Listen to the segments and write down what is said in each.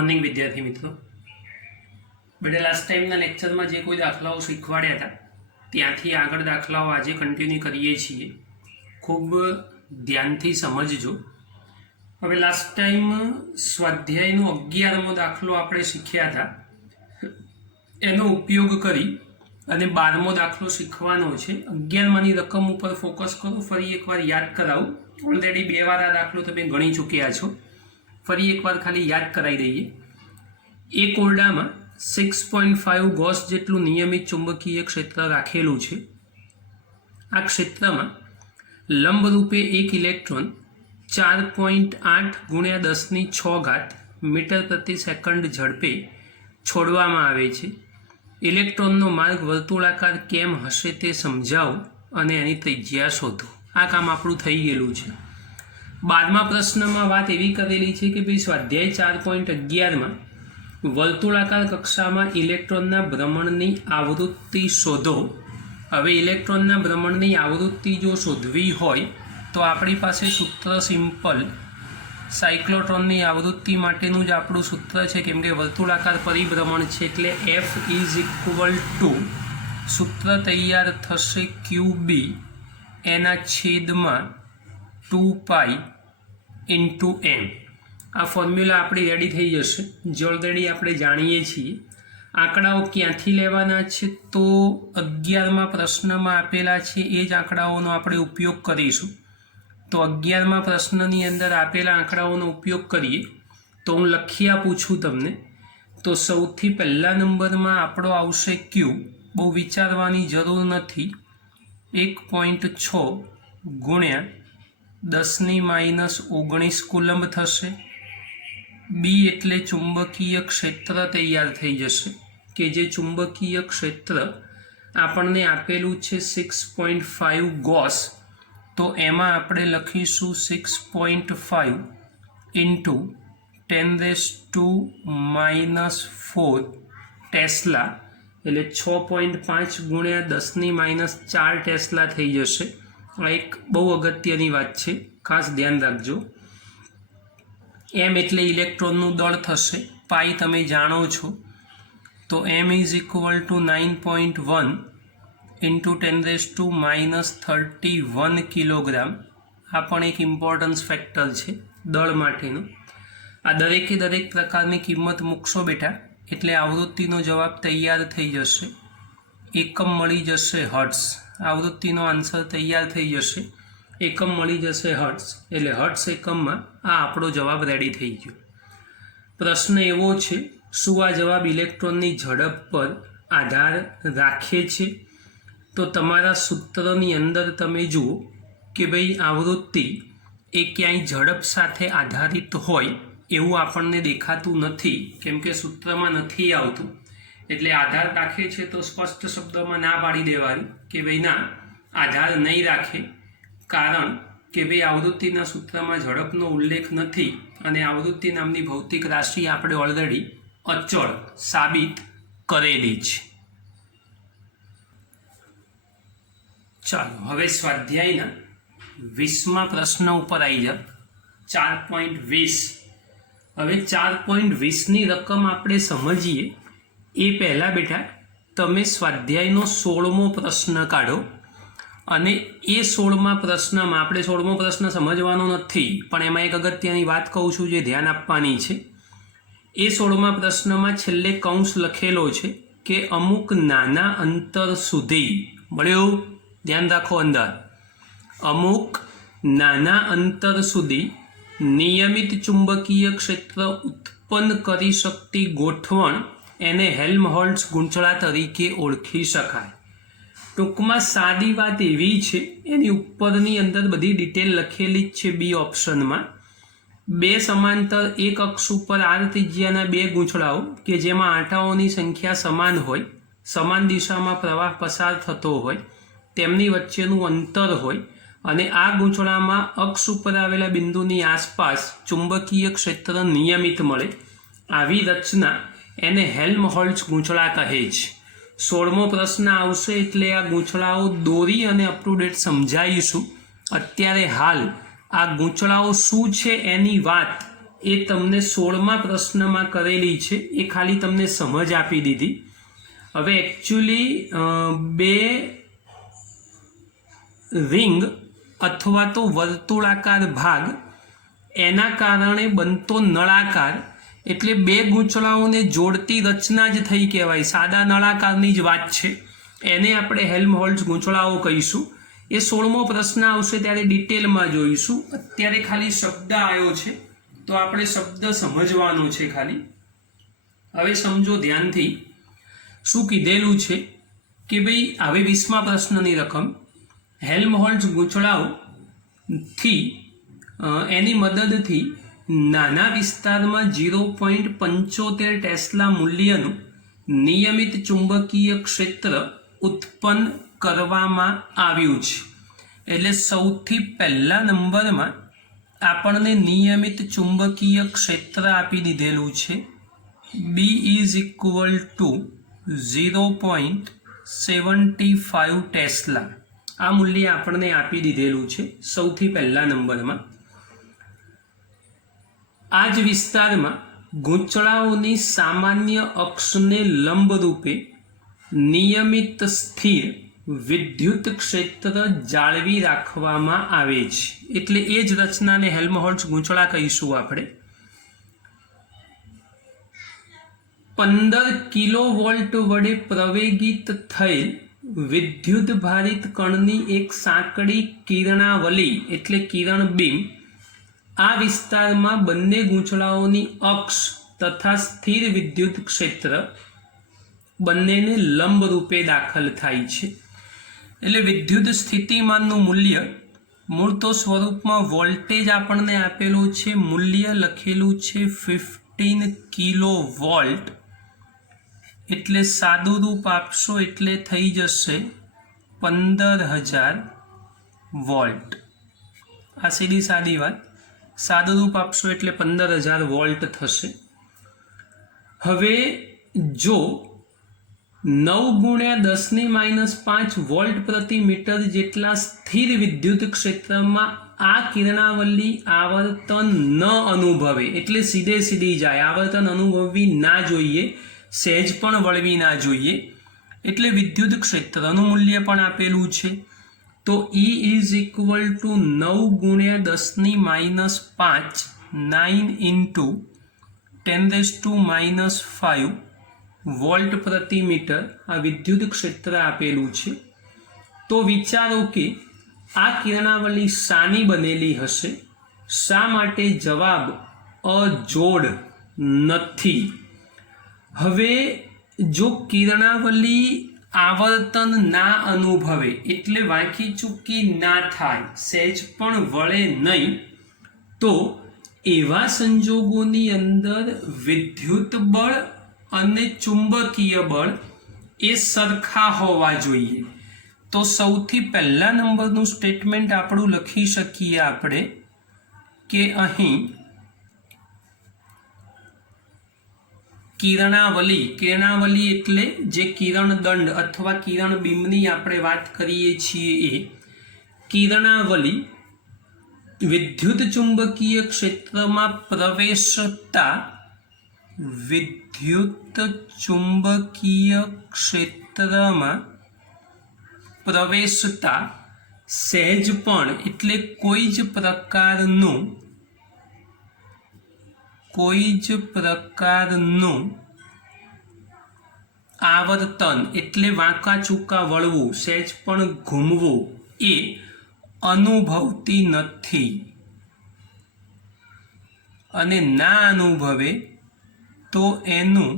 Morning विद्यार्थी मित्रों, बेटा लास्ट टाइम लेक्चर में जो कोई दाखलाओ शीखवाड्या था त्यांथी आगळ दाखलाओ आज कंटिन्यू करीए छीए। खूब ध्यानथी समझजो। हवे लास्ट टाइम स्वाध्यायनो 11मो दाखलो आपणे शीख्या था, एनो उपयोग करी अने 12मो दाखलो शीखवानो छे। 11मानी रकम पर फोकस करो। फरी एकवार याद करावुं। ऑलरेडी 2 वार आ दाखलो तमे गणी चूक्या छो। फरी एकवार खाली याद कराई दईए। एक ओरडामां 6.5 गॉस जेटलुं नियमित चुंबकीय क्षेत्र राखेलुं छे। आ क्षेत्रमां लंबरूपे एक इलेक्ट्रॉन 4.8 × 10⁶ मीटर प्रति सेकंड झड़पे छोड़वामां आवे छे। इलेक्ट्रॉननो मार्ग वर्तुळाकार केम हशे ते समजावो अने एनी त्रिज्या शोधो। आ काम आपणुं थई गेलुं छे। 12मा प्रश्नमा वात एवी करेली छे के भाई स्वाध्याय 4.11 मां वर्तुळाकार कक्षामां इलेक्ट्रॉनना भ्रमणनी आवृत्ति शोधो। हवे इलेक्ट्रॉनना भ्रमणनी आवृत्ति जो शोधवी होय तो आपणी पासे सूत्र सिंपल साइक्लोट्रॉननी आवृत्ति माटेनुं ज आपणुं सूत्र छे, केम के वर्तुळाकार परिभ्रमण छे एटले F = सूत्र तैयार थशे QB एना छेदमां 2π × m। आ फॉर्म्युला आपणी रेडी थई जशे, जे ऑलरेडी आपणे जाणीए छीए। आंकड़ाओ क्यांथी लेवाना छे तो 11मा प्रश्नमा आपेला छे ए ज आंकड़ाओनो आपणे उपयोग करीशुं। तो 11मा प्रश्ननी अंदर आपेला आंकड़ाओनो उपयोग करीए तो हूँ लखी आपું છું तमने। तो सौथी पहला नंबरमां आपणो आवशे Q। बहु विचारवानी जरूर नथी। 1.6 × 10⁻⁹ कूलम्ब थशे। बी एटले चुंबकीय क्षेत्र तैयार थई जशे के जे चुंबकीय क्षेत्र आपणने आपेलुं छे 6.5 गॉस। तो एमां आपणे लखीशुं 6.5 × 10⁻⁴ टेस्ला एटले 6.5 × 10⁻⁴ टेस्ला थई जशे। आ एक बहु अगत्यनी वात छे, खास ध्यान राखजो। एम एटले इलेक्ट्रॉननुं दळ थशे। पाई तमे जाणो छो। तो m = 9.1 × 10⁻31 किलोग्राम। आ पण एक इम्पोर्टन्स फैक्टर छे दळ माटेनो। आ दरेके दरेक प्रकारनी किंमत मूकशो बेटा एटले आवृत्तिनो जवाब तैयार थई जशे। एकम मळी जशे हर्ट्स। आवृत्तिनो आंसर तैयार थई जशे। एकम मळी जशे हर्ट्स एटले हर्ट्स एकममां आ आपणो जवाब रेडी थई गयो। प्रश्न एवो छे, शुं आ जवाब इलेक्ट्रॉननी झड़प पर आधार राखे छे? तो तमारा सूत्रनी अंदर तमे जुओ के भाई आवृत्ति ए क्यांय झड़प साथे आधारित होय एवुं आपणने देखातुं नथी, केम के सूत्रमां नथी आवतुं। एटले आधार राखे छे तो स्पष्ट शब्दों में ना पाड़ी देवानी कि भाई ना आधार नहीं राखे, कारण के भाई आवृत्तिना सूत्रमां झड़पनो उल्लेख नथी अने आवृत्ति नामनी भौतिक राशि आपणे ऑलरेडी अचल साबित करेली छे। चलो हवे स्वाध्यायना 20मा प्रश्न पर आई जाओ। 4.20 हवे 4.20 नी रकम आपणे समझीए ए पहला बेटा तमे स्वाध्यायनो 16मो प्रश्न काढो अने ए 16मा प्रश्नमा आपणे 16मो प्रश्न समझवानो नथी, पण एमां एक अगत्यनी वात कहूं छुं जे ध्यान आपवानी छे। ए 16मा प्रश्नमा छेल्ले कौंस लखेलो छे के अमुक नाना अंतर सुधी, बळ्यो ध्यान राखो अंदर, अमुक नाना अंतर सुधी नियमित चुंबकीय क्षेत्र उत्पन्न करी शकती गोठवण एने हेल्महोल्ट्ज गूंचळा तरीके ओळखी शकाय। टूंकमां सादी वात एवी छे, एनी उपरनी अंदर बधी डिटेल लखेली ज छे। बी ऑप्शनमां 2 समांतर एक अक्ष पर r त्रिज्याना 2 गूंचळाओ के जेमां आंटाओनी संख्या समान होय, समान दिशामां प्रवाह पसार थतो होय, तेमनी वच्चेनुं अंतर होय अने आ गूंचळामां अक्ष पर आवेला बिंदुनी आसपास चुंबकीय क्षेत्र नियमित मळे। आवी रचना एने हेल्महोल्ट्ज गूंचळा कहे छे। 16मो प्रश्न आवशे एटले आ गूंचळाओ दोरी अने अप टू डेट समजाईशुं। अत्यारे हाल आ गूंचळाओ शुं छे एनी वात એ તમને 16મા પ્રશ્નમાં કરેલી છે, એ ખાલી તમને સમજ આપી દીધી. હવે એકચ્યુઅલી બે રિંગ અથવા તો વર્તુળાકાર ભાગ એના કારણે બનતો નળાકાર, એટલે બે ગૂંચળાઓને જોડતી રચના જ થઈ કહેવાય. સાદા નળાકારની જ વાત છે, એને આપણે હેલ્મહોલ્ટ્ઝ ગૂંચળાઓ કહીશું. એ 16મો પ્રશ્ન આવશે ત્યારે ડિટેલમાં જોઈશું. અત્યારે ખાલી શબ્દ આવ્યો છે તો આપણે શબ્દ સમજવાનો છે ખાલી. હવે સમજો ધ્યાનથી શું કીધેલું છે કે ભાઈ હવે 20મા પ્રશ્નની રકમ હેલ્મહોલ્ટ્ઝ ગૂંચળાઓથી એની મદદથી નાના વિસ્તારમાં 0.75 ટેસ્લા મૂલ્યનું નિયમિત ચુંબકીય ક્ષેત્ર ઉત્પન્ન કરવામાં આવ્યું છે. એટલે સૌથી પહેલા નંબરમાં આપણને નિયમિત ચુંબકીય ક્ષેત્ર આપી દીધેલું છે. B is equal two 0.75 tesla. આ મૂલ્ય આપણને આપી દીધેલું છે સૌથી પહેલા નંબરમાં. આ જ વિસ્તારમાં ગૂંચળાઓની સામાન્ય અક્ષને લંબરૂપે નિયમિત સ્થિર વિદ્યુત ક્ષેત્ર જાળવી રાખવામાં આવે છે. એટલે એ જ રચનાને હેલ્મહોલ્ટ્ઝ ગૂંચળા કહીશું આપણે. 15 કિલોવોલ્ટ વડે પ્રવેગિત થયેલ વિદ્યુત ભારિત કણની એક સાંકડી કિરણાવલી એટલે કિરણ બીમ આ વિસ્તારમાં બંને ગૂંચળાઓની અક્ષ તથા સ્થિર વિદ્યુત ક્ષેત્ર બંનેને લંબ રૂપે દાખલ થાય છે. એટલે વિદ્યુત સ્થિતિમાનનું મૂલ્ય મૂળ તો સ્વરૂપમાં વોલ્ટેજ આપણને આપેલું છે, મૂલ્ય લખેલું છે 15 કિલો વોલ્ટ. એટલે સાદું રૂપ આપશો એટલે થઈ જશે 15,000 વોલ્ટ. આ સીધી સાદી વાત. સાદું રૂપ આપશો એટલે 15,000 વોલ્ટ થશે. હવે જો 9 × 10⁻5 વોલ્ટ પ્રતિ મીટર જેટલા સ્થિર વિદ્યુત ક્ષેત્રમાં આ કિરણાવલી આવર્તન ન અનુભવે, એટલે સીધે સીધી જાય, આવર્તન અનુભવવી ના જોઈએ, સહેજ પણ વળવી ના જોઈએ. એટલે વિદ્યુત ક્ષેત્રનું મૂલ્ય પણ આપેલું છે. તો E is equal two 9 × 10⁻5 9 × 10⁻5 volt પ્રતિ મીટર આ વિદ્યુત ક્ષેત્ર આપેલું છે. તો વિચારો કે આ કિરણાવલી શાની બનેલી હશે? શા માટે? જવાબ અજોડ નથી. હવે જો કિરણાવલી આવર્તન ના અનુભવે એટલે વાંકી ચૂકી ના થાય, સહેજ પણ વળે નહીં, તો એવા સંજોગોની અંદર વિદ્યુત બળ અને ચુંબકીય બળ એ સરખા હોવા જોઈએ. તો સૌથી પહેલા નંબરનું સ્ટેટમેન્ટ આપણું લખી શકીએ આપણે કે અહીં કિરણાવલી એટલે જે કિરણ દંડ અથવા કિરણ બીમની આપણે વાત કરીએ છીએ એ કિરણાવલી વિદ્યુત ચુંબકીય ક્ષેત્રમાં પ્રવેશતા વિદ્યુત ચુંબકીય ક્ષેત્રમાં પ્રવેશતા સહેજ પણ એટલે કોઈ જ પ્રકારનું આવર્તન એટલે વાંકા ચૂકા વળવું, સહેજ પણ ઘૂમવું એ અનુભવતી નથી. અને ના અનુભવે તો એનું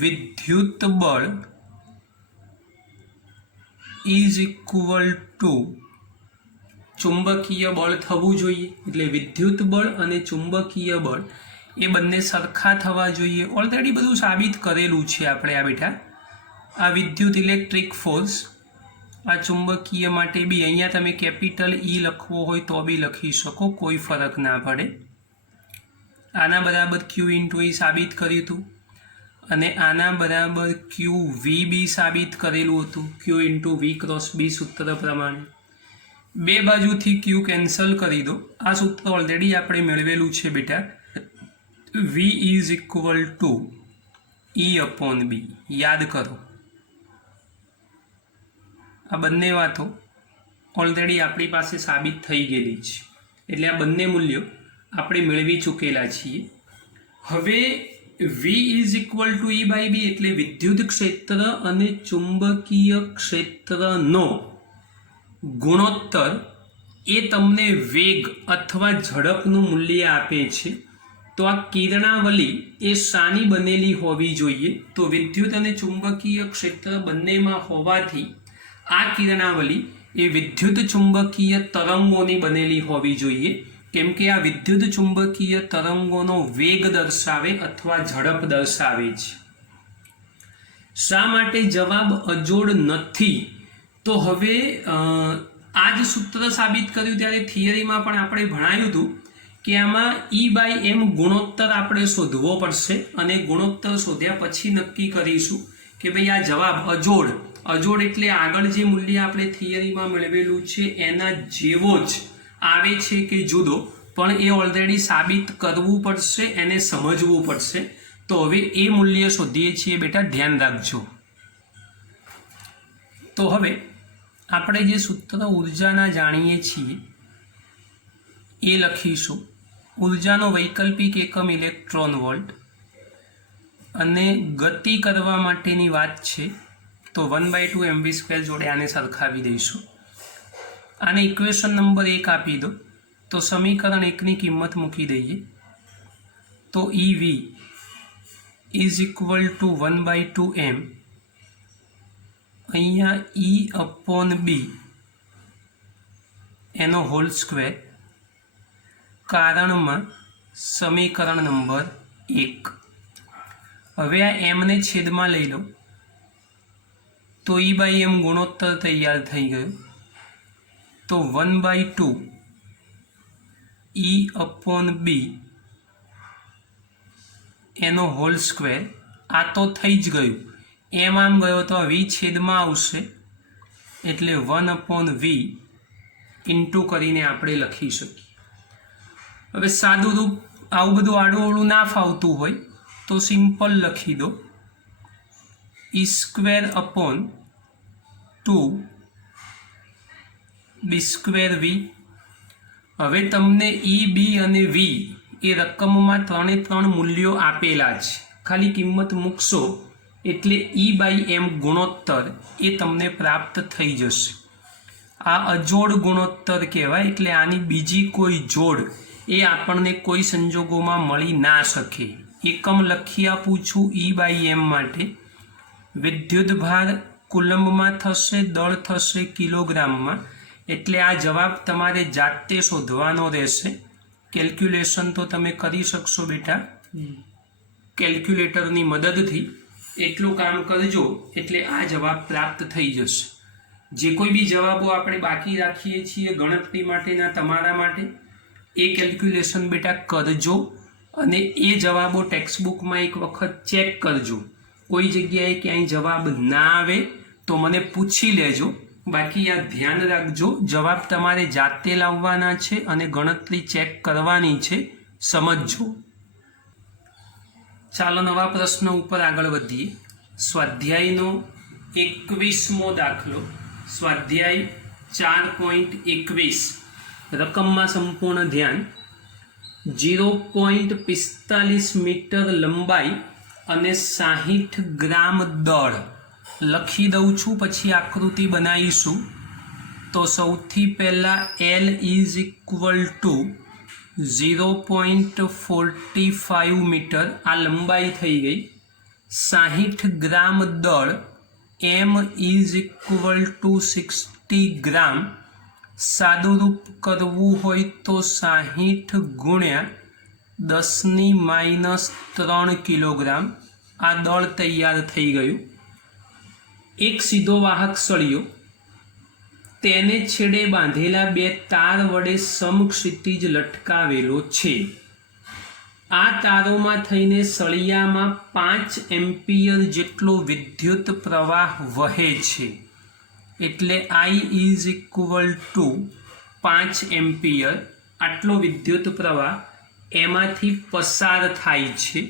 વિદ્યુત બળ ઇઝ ઇક્વલ ટુ ચુંબકીય બળ થવું જોઈએ. એટલે વિદ્યુત બળ અને ચુંબકીય બળ એ બંને સરખા થવા જોઈએ. ઓલરેડી બધું સાબિત કરેલું છે આપણે આ બેઠા. આ વિદ્યુત ઇલેક્ટ્રિક ફોર્સ, આ ચુંબકીય માટે બી અહીંયા તમે કેપિટલ E લખવો હોય તો બી લખી શકો, કોઈ ફરક ના પડે. આના બરાબર Q × E સાબિત કર્યું હતું અને આના બરાબર QV બી સાબિત કરેલું હતું, Q × V × B સૂત્ર પ્રમાણે. બે બાજુથી ક્યુ કેન્સલ કરી દો. આ સૂત્ર ઓલરેડી આપણે મેળવેલું છે બેટા, V is equal two E/B. યાદ કરો, આ બંને વાતો ઓલરેડી આપણી પાસે સાબિત થઈ ગયેલી છે, એટલે આ બંને મૂલ્યો આપણે મેળવી ચૂકેલા છીએ. હવે V is equal two E/B એટલે વિદ્યુત ક્ષેત્ર અને ચુંબકીય ક્ષેત્રનો ગુણોત્તર એ તમને વેગ અથવા ઝડપનું મૂલ્ય આપે છે. તો આ કિરણાવલી એ શાની બનેલી હોવી જોઈએ? તો વિદ્યુત અને ચુંબકીય ક્ષેત્ર બંનેમાં હોવાથી આ કિરણાવલી એ વિદ્યુત ચુંબકીય તરંગોની બનેલી હોવી જોઈએ, કેમ કે આ વિદ્યુત ચુંબકીય તરંગોનો વેગ દર્શાવે અથવા ઝડપ દર્શાવે છે. શા માટે જવાબ અજોડ નથી? તો હવે આ જ સૂત્ર સાબિત કર્યું ત્યારે થિયરીમાં પણ આપણે ભણાવ્યું હતું કે આમાં E/m ગુણોત્તર આપણે શોધવો પડશે, અને ગુણોત્તર શોધ્યા પછી નક્કી કરીશું કે ભાઈ આ જવાબ અજોડ એટલે આગળ જે મૂલ્ય આપણે થિયરીમાં મેળવેલું છે એના જેવો જ આવે છે કે જુદો, પણ એ ઓલરેડી સાબિત કરવું પડશે, એને સમજવું પડશે. તો હવે એ મૂલ્ય શોધીએ છીએ બેટા, ધ્યાન રાખજો. તો હવે આપણે જે સૂત્ર ઉર્જાના જાણીએ છીએ એ લખીશું. ઉર્જાનો વૈકલ્પિક એકમ ઇલેક્ટ્રોન વોલ્ટ, અને ગતિ કરવા માટેની વાત છે તો 1/2 mv² જોડે આને સરખાવી દઈશું. આને ઇક્વેશન નંબર 1 આપી દો, તો સમીકરણ 1ની કિંમત મૂકી દઈએ. તો EV is equal two 1/2 m, અહીંયા E/B એનો હોલ સ્ક્વેર, કારણમાં સમીકરણ નંબર 1. હવે આ એમને છેદમાં લઈ લો તો E/m ગુણોત્તર તૈયાર થઈ ગયો. તો 1/2 E/B એનો હોલ સ્ક્વેર, આ તો થઈ જ ગયું, એમ આમ ગયો તો V છેદમાં આવશે, એટલે 1/V ઇન્ટુ કરીને આપણે લખી શકીએ. હવે સાદું રૂપ, આવું બધું આડું ના ફાવતું હોય તો સિમ્પલ લખી દો, E²/2 B²V. હવે તમને E, B અને V એ રકમમાં 3 મૂલ્યો આપેલા છે, ખાલી કિંમત મૂકશો એટલે E/m ગુણોત્તર એ તમને પ્રાપ્ત થઈ જશે. આ અજોડ ગુણોત્તર કહેવાય, એટલે આની બીજી કોઈ જોડ એ આપણને કોઈ સંજોગોમાં મળી ના શકે. એકમ લખી આપું છું E/m માટે. વિદ્યુત ભાર કુલંબમાં થશે, દળ થશે કિલોગ્રામમાં, એટલે આ જવાબ તમારે જાતે શોધવાનો રહેશે. કેલ્ક્યુલેશન તો તમે કરી શકશો બેટા કેલ્ક્યુલેટરની મદદથી, એટલું કામ કરજો એટલે આ જવાબ પ્રાપ્ત થઈ જશે. જે કોઈ બી જવાબો આપણે બાકી રાખીએ છીએ ગણતરી માટેના તમારા માટે, એ કેલ્ક્યુલેશન બેટા કરજો, અને એ જવાબો ટેક્સ્ટબુકમાં એક વખત ચેક કરજો. કોઈ જગ્યાએ ક્યાંય જવાબ ના આવે તો મને પૂછી લેજો. બાકી આ ધ્યાન રાખજો, જવાબ તમારે જાતે લાવવાના છે અને ગણતરી ચેક કરવાની છે, સમજજો. ચાલો નવા પ્રશ્ન ઉપર આગળ વધીએ. સ્વાધ્યાયનો 21મો દાખલો, સ્વાધ્યાય 4.21. રકમમાં સંપૂર્ણ ધ્યાન. 0.45 મીટર લંબાઈ અને 60 ગ્રામ દળ. લખી દઉં છું, પછી આકૃતિ બનાવીશું. તો સૌથી પહેલાં L is equal to 0.45 metre, આ લંબાઈ થઈ ગઈ. 60 ગ્રામ દળ, M is equal to 60 gram. સાદું રૂપ કરવું હોય તો 60 ગુણ્યા 10⁻³ કિલોગ્રામ. આ દળ તૈયાર થઈ ગયું. એક સીધો વાહક સળિયો, તેને છેડે બાંધેલા 2 તાર વડે સમક્ષિતિજ લટકાવેલો છે. આ તારોમાં થઈને સળિયામાં 5 એમ્પિયર જેટલો વિદ્યુત પ્રવાહ વહે છે. એટલે I is equal two 5 ampere આટલો વિદ્યુત પ્રવાહ એમાંથી પસાર થાય છે।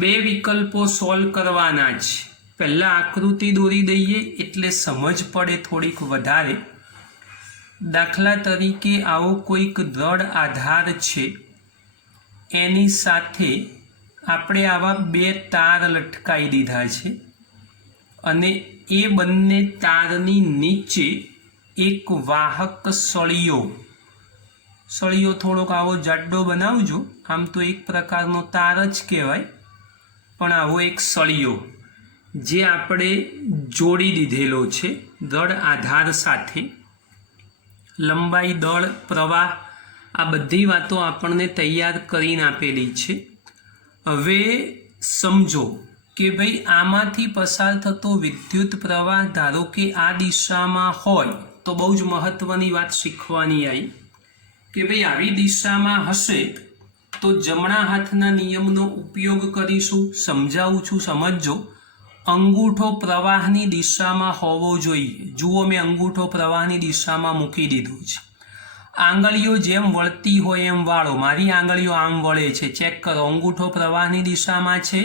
બે વિકલ્પો સોલ્વ કરવાના છે। પહેલાં આકૃતિ દોરી દઈએ એટલે સમજ પડે થોડીક વધારે। દાખલા તરીકે આવો કોઈક દ્રઢ આધાર છે, એની સાથે આપણે આવા બે તાર લટકાવી દીધા છે અને એ બંને તારની નીચે એક વાહક સળિયો થોડોક આવો જાડો બનાવજો। આમ તો એક પ્રકારનો તાર જ કહેવાય, પણ આવો એક સળિયો જે આપણે જોડી દીધેલો છે દળ આધાર સાથે। લંબાઈ, દળ, પ્રવાહ આ બધી વાતો આપણને તૈયાર કરીને આપેલી છે। હવે સમજો કે ભાઈ આમાંથી પસાર થતો વિદ્યુત પ્રવાહ ધારો કે આ દિશામાં હોય તો બહુ જ મહત્વની વાત શીખવાની આવી કે ભાઈ આવી દિશામાં હશે તો જમણા હાથના નિયમનો ઉપયોગ કરીશું। સમજાવું છું, સમજજો। અંગૂઠો પ્રવાહની દિશામાં હોવો જોઈએ। જુઓ, મેં અંગૂઠો પ્રવાહની દિશામાં મૂકી દીધું છે। આંગળીઓ જેમ વળતી હોય એમ વાળો। મારી આંગળીઓ આમ વળે છે, ચેક કરો। અંગૂઠો પ્રવાહની દિશામાં છે,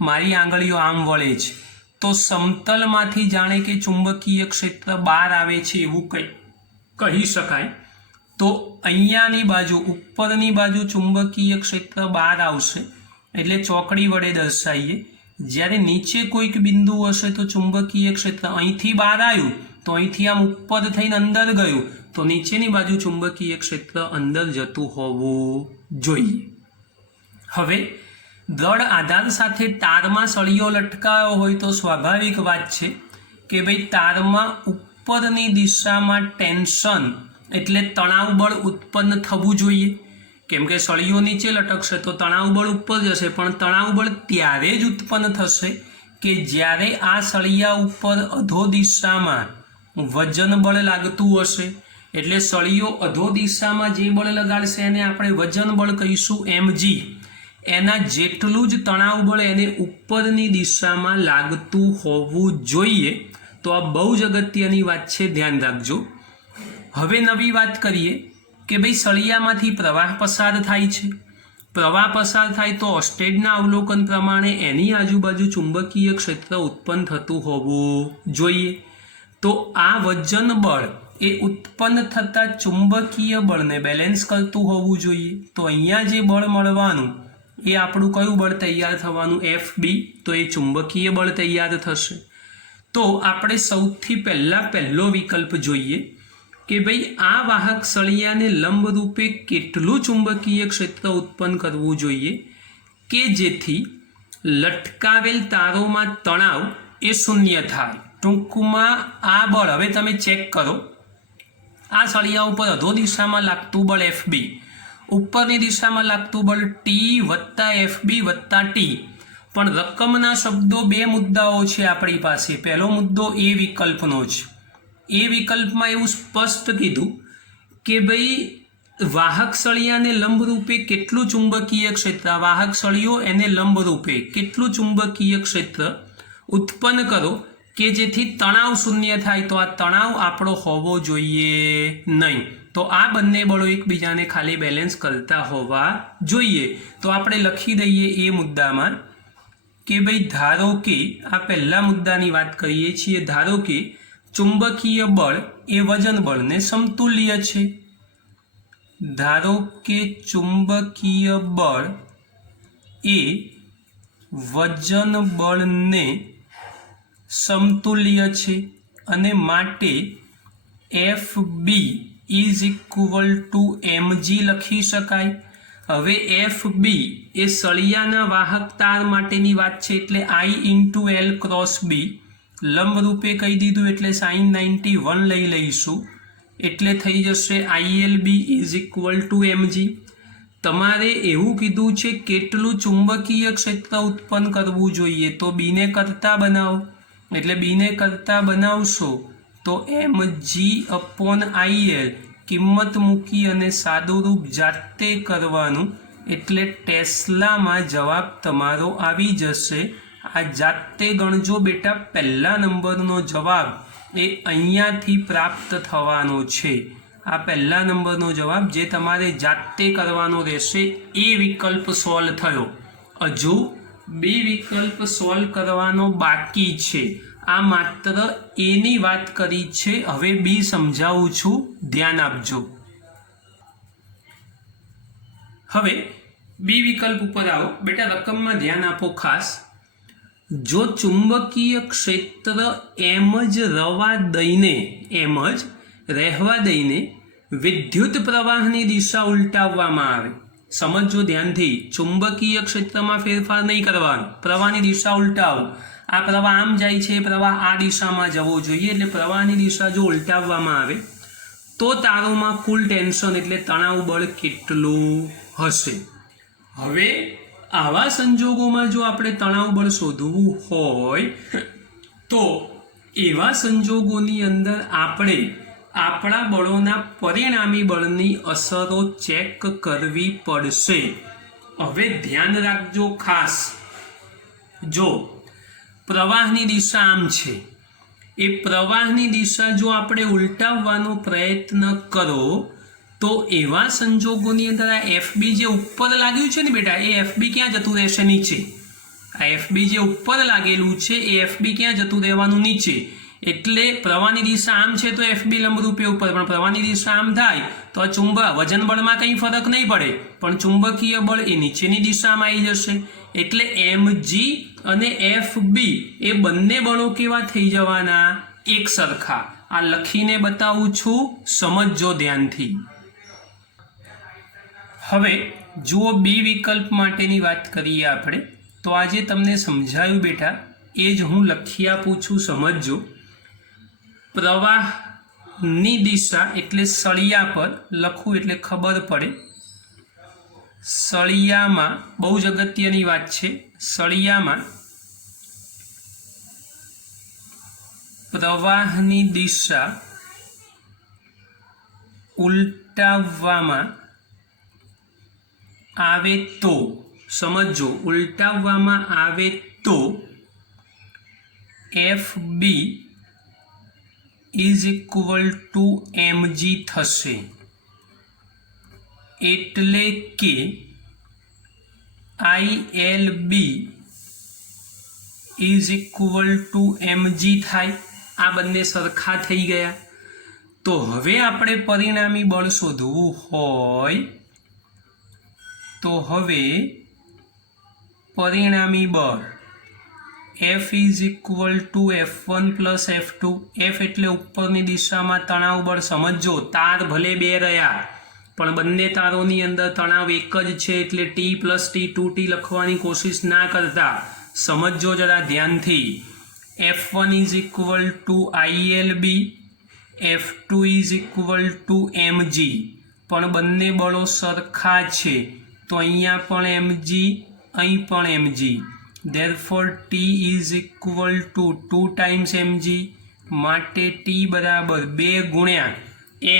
મારી આંગળીઓ આમ વળે છે, તો સમતલમાંથી જાણે કે ચુંબકીય ક્ષેત્ર બહાર આવે છે એવું કહી શકાય। તો અહીંયાની બાજુ, ઉપરની બાજુ ચુંબકીય ક્ષેત્ર બહાર આવશે એટલે ચોકડી વડે દર્શાવીએ। જ્યારે નીચે કોઈક બિંદુ હશે તો ચુંબકીય ક્ષેત્ર અહીંથી બહાર આવ્યું તો અહીંથી આમ ઉપર થઈને અંદર ગયું તો નીચેની બાજુ ચુંબકીય ક્ષેત્ર અંદર જતું હોવું જોઈએ। હવે દળ આધાર સાથે તારમાં સળિયો લટકાયો હોય તો સ્વાભાવિક વાત છે કે ભાઈ તારમાં ઉપરની દિશામાં ટેન્શન એટલે તણાવ બળ ઉત્પન્ન થવું જોઈએ। કેમ કે સળિયો નીચે લટકશે તો તણાવ બળ ઉપર જશે, પણ તણાવ બળ ત્યારે જ ઉત્પન્ન થશે કે જ્યારે આ સળિયા ઉપર અધો દિશામાં વજન બળ લાગતું હશે। એટલે સળિયો અધો દિશામાં જે બળ લગાડશે એને આપણે વજન બળ કહીશું, mg। એના જેટલું જ તણાવ બળ એને ઉપરની દિશામાં લાગતું હોવું જોઈએ। તો આ બહુ જ અગત્યની વાત છે, ધ્યાન રાખજો। હવે નવી વાત કરીએ કે ભાઈ સળિયામાંથી પ્રવાહ પસાર થાય છે। પ્રવાહ પસાર થાય તો ઓસ્ટેડના અવલોકન પ્રમાણે એની આજુબાજુ ચુંબકીય ક્ષેત્ર ઉત્પન્ન થતું હોવું જોઈએ। તો આ વજન બળ એ ઉત્પન્ન થતા ચુંબકીય બળને બેલેન્સ કરતું હોવું જોઈએ। તો અહીંયા જે બળ મળવાનું એ આપણું કયું બળ તૈયાર થવાનું? FB। તો એ ચુંબકીય બળ તૈયાર થશે। તો આપણે સૌથી પહેલો વિકલ્પ જોઈએ કે ભાઈ આ વાહક સળિયાને લંબ રૂપે કેટલું ચુંબકીય ક્ષેત્ર ઉત્પન્ન કરવું જોઈએ કે જેથી લટકાવેલ તારોમાં તણાવ એ શૂન્ય થાય। ટૂંકમાં આ બળ, હવે તમે ચેક કરો, આ સળિયા ઉપર અધો દિશામાં લાગતું બળ FB, ઉપરની દિશામાં લાગતું બળ T વત્તા FB વત્તા T। પણ રકમના શબ્દો બે મુદ્દાઓ છે આપણી પાસે। પહેલો મુદ્દો એ વિકલ્પનો છે। એ વિકલ્પમાં એવું સ્પષ્ટ કીધું કે ભાઈ વાહક સળિયાને લંબરૂપે કેટલું ચુંબકીય ક્ષેત્ર, વાહક સળિયો એને લંબરૂપે કેટલું ચુંબકીય ક્ષેત્ર ઉત્પન્ન કરો કે જેથી તણાવ શૂન્ય થાય। તો આ તણાવ આપણો હોવો જોઈએ નહીં। તો આ બંને બળો એકબીજાને ખાલી બેલેન્સ કરતા હોવા જોઈએ। તો આપણે લખી દઈએ એ મુદ્દામાં કે ભાઈ ધારો કે આ પહેલા મુદ્દાની વાત કરીએ છીએ। ધારો કે ચુંબકીય બળ એ વજન બળને સમતુલ્ય છે। ધારો કે ચુંબકીય બળ એ વજન બળને સમતુલ્ય છે અને માટે FB is equal two mg લખી શકાય। હવે FB એ સળિયાના વાહક તાર માટેની વાત છે એટલે I × L × B લંબ રૂપે કહી દીધું એટલે sin 91 લઈ લઈશું એટલે થઈ જશે ILB is equal two mg। તમારે એવું કીધું છે કેટલું ચુંબકીય ક્ષેત્ર ઉત્પન્ન કરવું જોઈએ, તો બીને કરતા બનાવો એટલે બીને કરતા બનાવશો તો mg/IL કિંમત મૂકી અને સાદું રૂપ જાતે કરવાનું એટલે ટેસ્લામાં જવાબ તમારો આવી જશે। આ જાતે ગણજો બેટા, પહેલા નંબરનો જવાબ એ અહીંયાથી પ્રાપ્ત થવાનો છે। આ પહેલા નંબરનો જવાબ જે તમારે જાતે કરવાનો રહેશે એ વિકલ્પ સોલ્વ થયો. હજુ બી વિકલ્પ સોલ્વ કરવાનો બાકી છે. આ માત્ર એની વાત કરી છે. હવે બી સમજાવું છું, ધ્યાન આપજો. હવે બી વિકલ્પ ઉપર આવો. બેટા રકમમાં ધ્યાન આપો ખાસ. જો ચુંબકીય ક્ષેત્ર એમ જ રહેવા દઈને વિદ્યુત પ્રવાહની દિશા ઉલટાવવામાં આવે. સમજો ધ્યાનથી, ચુંબકીય ક્ષેત્રમાં ફેરફાર નહીં કરવાનો, પ્રવાહની દિશા ઉલટાવો. આ પ્રવાહ આમ જાય છે, પ્રવાહ આ દિશામાં જવો જોઈએ, એટલે પ્રવાહની દિશા જો ઉલટાવવામાં આવે તો તારોમાં કુલ ટેન્શન એટલે તણાવ બળ કેટલું હશે. હવે આવા સંજોગોમાં જો આપણે તણાવ બળ શોધવું હોય તો એવા સંજોગોની અંદર આપણે આપણા બળોના પરિણામી બળની અસરો ચેક કરવી પડશે. હવે ધ્યાન રાખજો ખાસ. જો પ્રવાહની દિશા આમ છે, એ પ્રવાહની દિશા જો આપણે ઉલટાવવાનો પ્રયત્ન કરો તો એવા સંજોગોની અંદર આ એફબી જે ઉપર લાગ્યું છે ને બેટા, એ એફબી ક્યાં જતું રહેશે? નીચે. આ એફબી જે ઉપર લાગેલું છે એ એફબી ક્યાં જતું રહેવાનું? નીચે. એટલે પ્રવાહની દિશા આમ છે તો એફબી લંબરૂપે ઉપર, પણ પ્રવાહની દિશા આમ થાય તો આ વજન બળમાં કંઈ ફરક નહીં પડે, પણ ચુંબકીય બળ એ નીચેની દિશામાં આવી જશે. એટલે એમજી અને એફબી એ બંને બળો કેવા થઈ જવાના? એક સરખા. આ લખીને બતાવું છું, સમજજો ધ્યાનથી. હવે જુઓ બી વિકલ્પ માટેની વાત કરીએ આપણે તો આજે તમને સમજાયું બેટા એ જ હું લખી આપું છું, સમજજો. પ્રવાહની દિશા એટલે સળિયા પર લખું એટલે ખબર પડે. સળિયામાં બહુ જ અગત્યની વાત છે, સળિયામાં પ્રવાહની દિશા ઉલટાવવામાં આવે તો, સમજો, ઉલટાવવામાં આવે તો FB is equal two mg થશે. એટલે કે ILB is equal two mg થાય. આ બંને સરખા થઈ ગયા. તો હવે આપણે પરિણામી બળ શોધવું હોય તો હવે પરિણામી બળ F is equal two F1 plus F2. F એટલે ઉપરની દિશામાં તણાવ બળ. સમજો, તાર ભલે બે રહ્યા પણ બંને તારોની અંદર તણાવ એક જ છે, એટલે T પ્લસ T 2T લખવાની કોશિશ ના કરતા. સમજો જરા ધ્યાનથી. F1 is equal two ILB, F2 is equal two mg. પણ બંને બળો સરખા છે તો અહીંયા પણ mg, અહીં પણ mg. therefore T is equal to 2 times mg. માટે T બરાબર 2 ગુણ્યા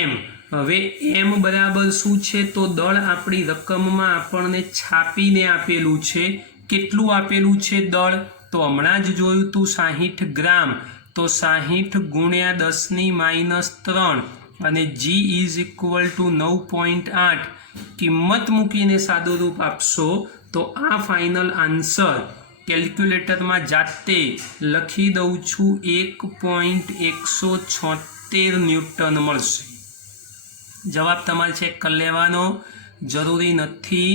m. હવે m બરાબર શું છે? તો દળ આપણી રકમમાં આપણને છાપીને આપેલું છે. કેટલું આપેલું છે દળ? તો હમણાં જ જોયું તું 60 ગ્રામ. તો 60 ગુણ્યા 10⁻³ અને g ઇઝ ઇક્વલ ટુ 9.8. કિંમત મૂકીને સાદું રૂપ આપશો તો આ ફાઇનલ આન્સર કેલ્ક્યુલેટરમાં જાતે લખી દઉં છું, 1.176 ન્યૂટન મળશે. જવાબ તમારે ચેક કરી લેવાનો. જરૂરી નથી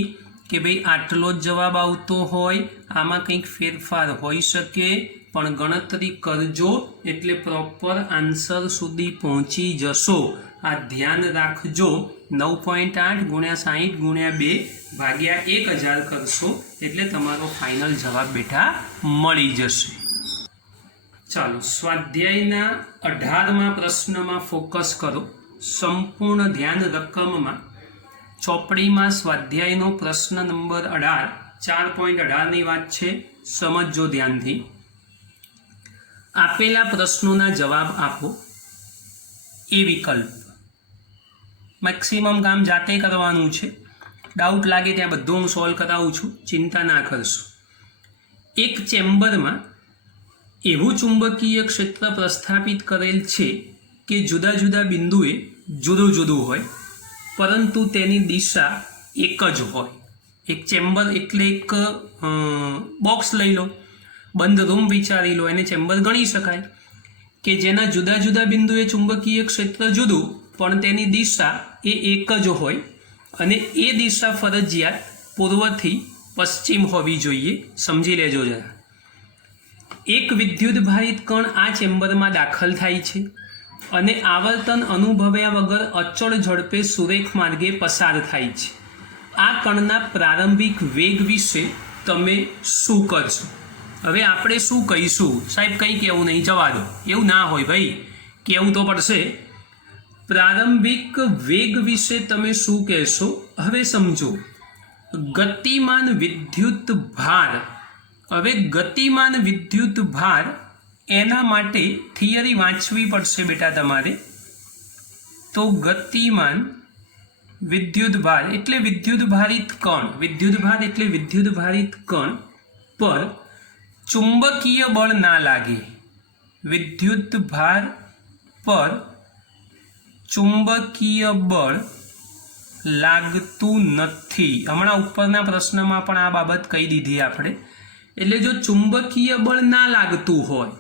કે ભાઈ આટલો જ જવાબ આવતો હોય, આમાં કંઈક ફેરફાર હોઈ શકે, પણ ગણતરી કરજો એટલે પ્રોપર આન્સર સુધી પહોંચી જશો. આ ધ્યાન રાખજો. 9.8 ગુણ્યા 60 ગુણ્યા 2 ભાગ્યા 1000 કરશો એટલે તમારો ફાઇનલ જવાબ બેટા મળી જશે. ચાલો સ્વાધ્યાયના 18મા પ્રશ્નમાં ફોકસ કરો. સંપૂર્ણ ધ્યાન રકમમાં ચોપડીમાં સ્વાધ્યાયનો પ્રશ્ન નંબર 18 4.18ની વાત છે. સમજો ધ્યાનથી. આપેલા પ્રશ્નોના જવાબ આપો. એ વિકલ્પ. મેક્સિમમ કામ જાતે કરવાનું છે. ડાઉટ લાગે ત્યાં બધું હું સોલ્વ કરાવું છું, ચિંતા ના કરશો. એક ચેમ્બરમાં એવું ચુંબકીય ક્ષેત્ર પ્રસ્થાપિત કરેલ છે કે જુદા જુદા બિંદુએ જુદું જુદું હોય, પરંતુ તેની દિશા એક જ હોય. એક ચેમ્બર એટલે એક બોક્સ લઈ લો, બંધ રૂમ વિચારી લો, એને ચેમ્બર ગણી શકાય કે જેના જુદા જુદા બિંદુએ ચુંબકીય ક્ષેત્ર જુદું પણ તેની દિશા એ એક જ હોય અને એ દિશા ફરજિયાત પૂર્વથી પશ્ચિમ હોવી જોઈએ. સમજી લેજો જરા. એક વિદ્યુતભારિત કણ આ ચેમ્બરમાં દાખલ થાય છે અને આવર્તન અનુભવ્યા વગર અચળ ઝડપે સુરેખ માર્ગે પસાર થાય છે. આ કણના પ્રારંભિક વેગ વિશે તમે શું કરશો? હવે આપણે શું કહીશું? સાહેબ કંઈ કહેવું નહીં, જવા દો. એવું ના હોય ભાઈ, કહેવું તો પડશે. પ્રારંભિક વેગ વિશે તમે શું કહેશો? હવે સમજો, ગતિમાન વિદ્યુત ભાર. હવે ગતિમાન વિદ્યુત ભાર, એના માટે થિયરી વાંચવી પડશે બેટા તમારે. તો ગતિમાન વિદ્યુત ભાર એટલે વિદ્યુતભારિત કણ, વિદ્યુતભાર એટલે વિદ્યુતભારિત કણ પર ચુંબકીય બળ ના લાગે. વિદ્યુતભાર પર ચુંબકીય બળ લાગતું નથી. હમણાં ઉપરના પ્રશ્નમાં પણ આ બાબત કહી દીધી આપણે. એટલે જો ચુંબકીય બળ ના લાગતું હોય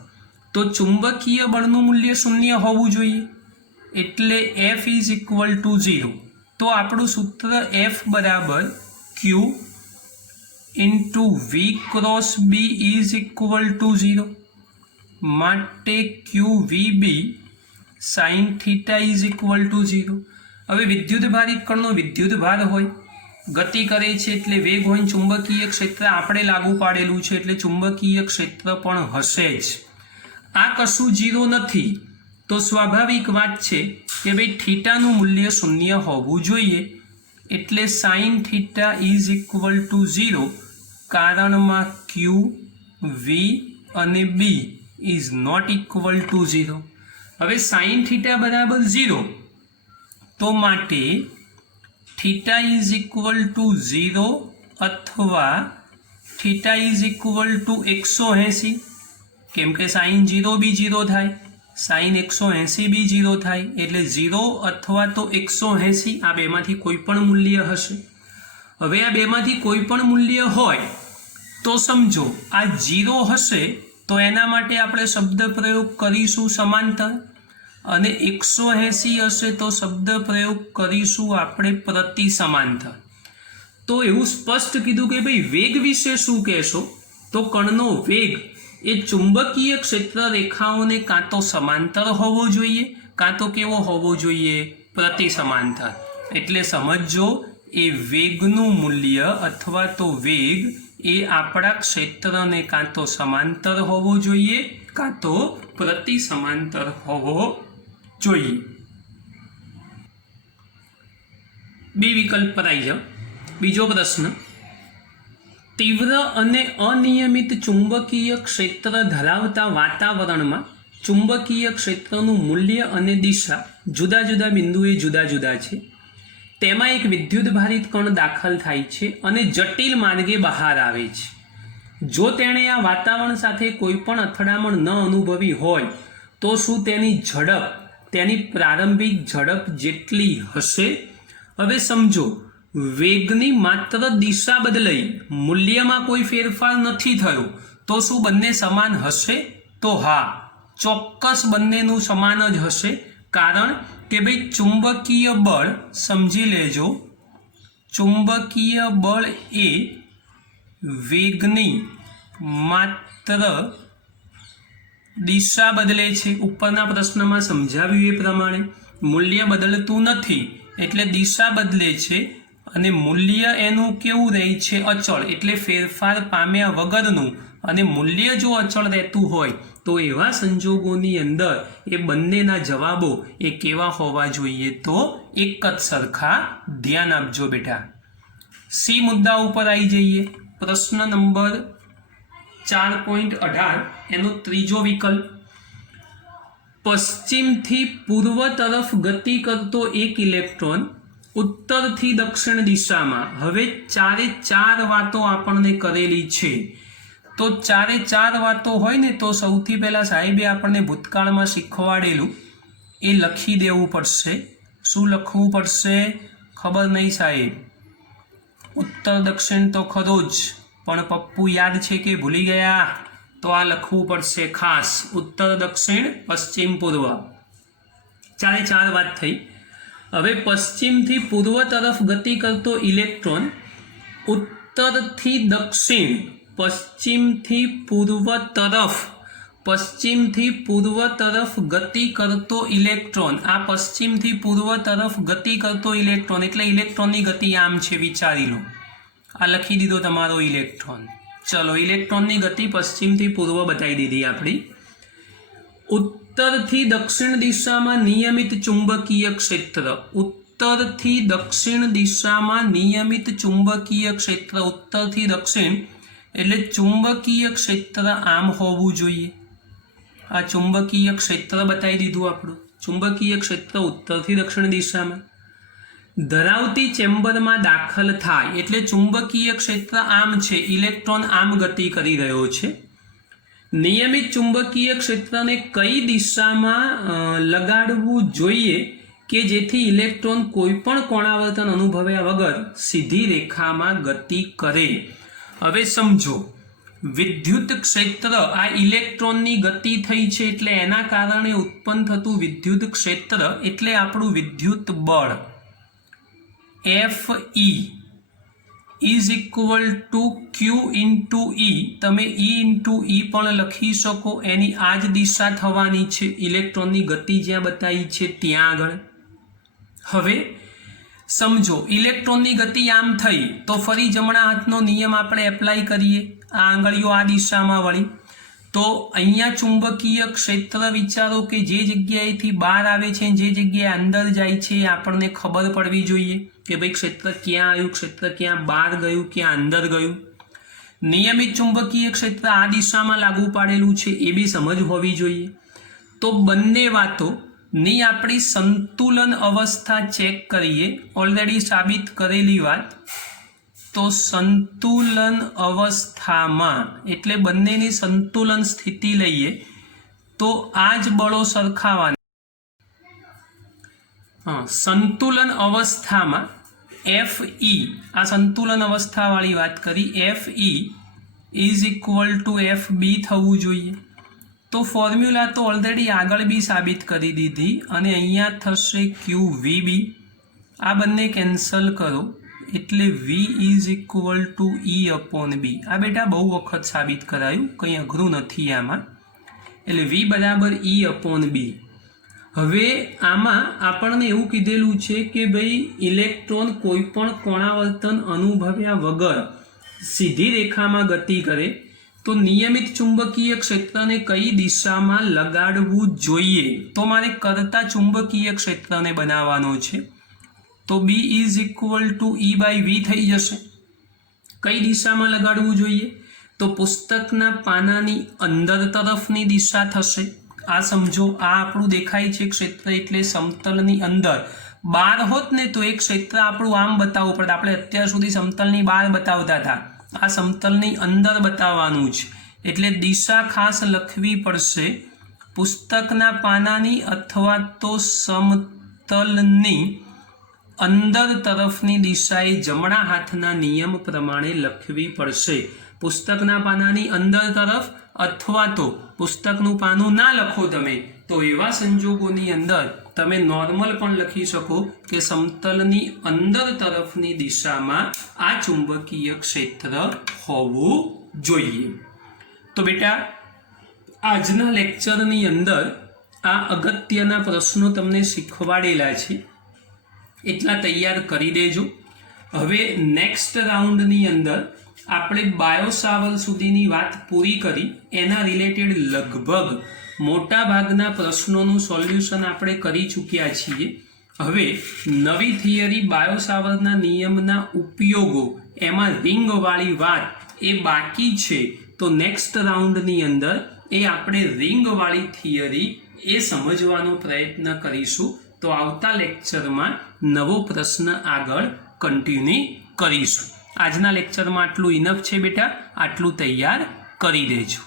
તો ચુંબકીય બળનું મૂલ્ય શૂન્ય હોવું જોઈએ. એટલે F ઇઝ ઇક્વલ ટુ 0. તો આપણું સૂત્ર F બરાબર Q into V cross B is equal to 0. માટે QVB sign theta is equal to 0. હવે વિદ્યુતભારિત કણનો વિદ્યુતભાર હોય, ગતિ કરે છે એટલે વેગ હોય, ચુંબકીય ક્ષેત્ર આપણે લાગુ પાડેલું છે એટલે ચુંબકીય ક્ષેત્ર પણ હશે જ. આ કશું 0 નથી તો સ્વાભાવિક વાત છે કે ભાઈ થીટાનું મૂલ્ય શૂન્ય હોવું જોઈએ. એટલે sine theta is equal to 0. કારણમાં Q, V અને B is not equal to 0. હવે સાઇન થીટા બરાબર 0 તો માટે થીટા ઇઝ ઇક્વલ ટુ 0 અથવા થીટા ઇઝ ઇક્વલ ટુ 180. કેમ કે સાઇન 0 બી 0 થાય, સાઇન 180 બી 0 થાય. એટલે 0 અથવા તો 180 આ બેમાંથી કોઈ પણ મૂલ્ય હશે. હવે આ બેમાંથી કોઈ પણ મૂલ્ય હોય તો સમજો આ 0 હશે તો એના માટે આપણે શબ્દ પ્રયોગ કરીશું સમાંતર, અને 180 હશે તો શબ્દ પ્રયોગ કરીશું આપણે પ્રતિ સમાંતર. તો એવું સ્પષ્ટ કીધું કે ભાઈ વેગ વિશે શું કહેશો? તો કણનો વેગ એ ચુંબકીય ક્ષેત્ર રેખાઓને કાં તો સમાંતર હોવો જોઈએ કાં તો કેવો હોવો જોઈએ? પ્રતિ સમાંતર. એટલે સમજો એ વેગનું મૂલ્ય અથવા તો વેગ એ આપણા ક્ષેત્રને કાં તો સમાંતર હોવો જોઈએ કાં તો પ્રતિ સમાંતર હોવો જોઈએ. બે વિકલ્પ પર આવી જાઓ. બીજો પ્રશ્ન, તીવ્ર અને અનિયમિત ચુંબકીય ક્ષેત્ર ધરાવતા વાતાવરણમાં ચુંબકીય ક્ષેત્રનું મૂલ્ય અને દિશા જુદા જુદા બિંદુએ જુદા જુદા છે. તેમાં એક વિદ્યુતભારિત કણ દાખલ થાય છે અને જટિલ માર્ગે બહાર આવે છે. જો તેણે આ વાતાવરણ સાથે કોઈ પણ અથડામણ ન અનુભવી હોય તો શું તેની ઝડપ તેની પ્રારંભિક ઝડપ જેટલી હશે? હવે સમજો, વેગની માત્ર દિશા બદલાઈ, મૂલ્યમાં કોઈ ફેરફાર નથી થયો તો શું બંને સમાન હશે? તો હા, ચોક્કસ બંનેનું સમાન જ હશે. કારણ કે ભાઈ ચુંબકીય બળ, સમજી લેજો, ચુંબકીય બળ એ વેગની માત્ર દિશા બદલે છે. ઉપરના પ્રશ્નમાં સમજાવ્યું એ પ્રમાણે મૂલ્ય બદલતું નથી એટલે દિશા બદલે છે અને મૂલ્ય એનું કેવું રહે છે? અચળ, એટલે ફેરફાર પામ્યા વગરનું. અને મૂલ્ય જો અચળ રહેતું હોય તો એવા સંજોગોની અંદર એ બંનેના જવાબો એ કેવા હોવા જોઈએ? તો એક જ સરખા. ધ્યાન આપજો બેટા. સી મુદ્દા ઉપર આવી જઈએ. પ્રશ્ન નંબર 4.18 એનો ત્રીજો વિકલ્પ, પશ્ચિમથી પૂર્વ તરફ ગતિ કરતો એક ઇલેક્ટ્રોન ઉત્તરથી દક્ષિણ દિશામાં. હવે ચારે ચાર વાતો આપણને કરેલી છે. તો ચારે ચાર વાતો હોય ને તો સૌથી પહેલાં સાહેબે આપણને ભૂતકાળમાં શીખવાડેલું એ લખી દેવું પડશે. શું લખવું પડશે? ખબર નહીં સાહેબ. ઉત્તર દક્ષિણ તો ખરો જ, પણ પપ્પુ યાદ છે કે ભૂલી ગયા? તો આ લખવું પડશે ખાસ, ઉત્તર દક્ષિણ પશ્ચિમ પૂર્વ. 4 વાત થઈ. હવે પશ્ચિમથી પૂર્વ તરફ ગતિ કરતો ઇલેક્ટ્રોન ઉત્તરથી દક્ષિણ, પશ્ચિમથી પૂર્વ તરફ ગતિ કરતો ઇલેક્ટ્રોન, આ પશ્ચિમથી પૂર્વ તરફ ગતિ કરતો ઇલેક્ટ્રોન એટલે ઇલેક્ટ્રોનની ગતિ આમ છે, વિચારી લો. આ લખી દીધો તમારો ઇલેક્ટ્રોન. ચલો, ઇલેક્ટ્રોનની ગતિ પશ્ચિમથી પૂર્વ બતાવી દીધી આપણી. ઉત્તરથી દક્ષિણ દિશામાં નિયમિત ચુંબકીય ક્ષેત્ર, ઉત્તરથી દક્ષિણ દિશામાં નિયમિત ચુંબકીય ક્ષેત્ર, ઉત્તરથી દક્ષિણ એટલે ચુંબકીય ક્ષેત્ર આમ હોવું જોઈએ. આ ચુંબકીય ક્ષેત્ર બતાવી દીધું આપણું. ચુંબકીય ક્ષેત્ર ઉત્તરથી દક્ષિણ દિશામાં ધરાવતી ચેમ્બરમાં દાખલ થાય એટલે ચુંબકીય ક્ષેત્ર આમ છે, ઇલેક્ટ્રોન આમ ગતિ કરી રહ્યો છે. નિયમિત ચુંબકીય ક્ષેત્રને કઈ દિશામાં લગાડવું જોઈએ કે જેથી ઇલેક્ટ્રોન કોઈ પણ કોણાવર્તન અનુભવ્યા વગર સીધી રેખામાં ગતિ કરે? હવે સમજો, વિદ્યુત ક્ષેત્ર આ ઇલેક્ટ્રોનની ગતિ થઈ છે એટલે એના કારણે ઉત્પન્ન થતું વિદ્યુત ક્ષેત્ર એટલે આપણું વિદ્યુત બળ Fe is equal two Q into E. તમે E ઇન્ટુ E પણ લખી શકો. એની આ જ દિશા થવાની છે, ઇલેક્ટ્રોનની ગતિ જ્યાં બતાવી છે ત્યાં આગળ. હવે સમજો, ઇલેક્ટ્રોનની ગતિ આમ થઈ તો ફરી જમણા હાથનો નિયમ આપણે એપ્લાય કરીએ. આ આંગળીઓ આ દિશામાં વળી તો અહીંયા ચુંબકીય ક્ષેત્ર વિચારો કે જે જગ્યાએથી બહાર આવે છે, જે જગ્યાએ અંદર જાય છે એ આપણને ખબર પડવી જોઈએ કે ભાઈ ક્ષેત્ર ક્યાં આવ્યું, ક્ષેત્ર ક્યાં બહાર ગયું, ક્યાં અંદર ગયું. નિયમિત ચુંબકીય ક્ષેત્ર આ દિશામાં લાગુ પાડેલું છે એ બી સમજ હોવી જોઈએ. તો બંને વાતોની આપણી સંતુલન અવસ્થા ચેક કરીએ. ઓલરેડી સાબિત કરેલી વાત. તો સંતુલન અવસ્થામાં એટલે બંનેની સંતુલન સ્થિતિ લઈએ તો આ જ બળો સરખાવાના. સંતુલન અવસ્થામાં Fe, આ સંતુલન અવસ્થાવાળી વાત કરી, Fe is equal two Fb થવું જોઈએ. તો ફોર્મ્યુલા તો ઓલરેડી આગળ બી સાબિત કરી દીધી અને અહીંયા થશે QVB. આ બંને કેન્સલ કરો એટલે V is equal to E upon B. આ બેટા બહુ વખત સાબિત કરાયું, કંઈ અઘરું નથી આમાં. એટલે V બરાબર E અપોન B. હવે આમાં આપણને એવું કીધેલું છે કે ભાઈ ઇલેક્ટ્રોન કોઈ પણ કોણાવર્તન અનુભવ્યા વગર સીધી રેખામાં ગતિ કરે તો નિયમિત ચુંબકીય ક્ષેત્રને કઈ દિશામાં લગાડવું જોઈએ? તો મારે કરતા ચુંબકીય ક્ષેત્રને બનાવવાનો છે. તો B is equal to E by V થઈ જશે. કઈ દિશામાં લગાડવું જોઈએ? તો પુસ્તકના પાનાની અંદર તરફની દિશા થશે. આ સમજો, આ આપણું દેખાય છે ક્ષેત્ર એટલે સમતલની અંદર. બહાર હોત ને તો એ ક્ષેત્ર આપણું આમ બતાવવું પડે. આપણે અત્યાર સુધી સમતલની બહાર બતાવતા હતા, આ સમતલની અંદર બતાવવાનું છે એટલે દિશા ખાસ લખવી પડશે. પુસ્તકના પાનાની અથવા તો સમતલની અંદર તરફની દિશાએ જમણા હાથના નિયમ પ્રમાણે લખવી પડશે. પુસ્તકના પાનાની અંદર તરફ અથવા તો પુસ્તકનું પાનું ના લખો તમે તો એવા સંજોગોની અંદર તમે નોર્મલ પણ લખી શકો કે સમતલની અંદર તરફની દિશામાં આ ચુંબકીય ક્ષેત્ર હોવું જોઈએ. તો બેટા આજના લેક્ચરની અંદર આ અગત્યના પ્રશ્નો તમને શીખવાડેલા છે એટલા તૈયાર કરી દેજો. હવે નેક્સ્ટ રાઉન્ડની અંદર આપણે બાયોસાવર સુધીની વાત પૂરી કરી. એના રિલેટેડ લગભગ મોટા ભાગના પ્રશ્નોનું સોલ્યુશન આપણે કરી ચૂક્યા છીએ. હવે નવી થિયરી બાયોસાવરના નિયમના ઉપયોગો એમાં રિંગવાળી વાત એ બાકી છે. તો નેક્સ્ટ રાઉન્ડની અંદર એ આપણે રિંગવાળી થિયરી એ સમજવાનો પ્રયત્ન કરીશું. તો આવતા લેક્ચરમાં નવો પ્રશ્ન આગળ કન્ટિન્યુ કરીશું. આજના લેક્ચરમાં આટલું ઇનફ છે બેટા, આટલું તૈયાર કરી દેજો.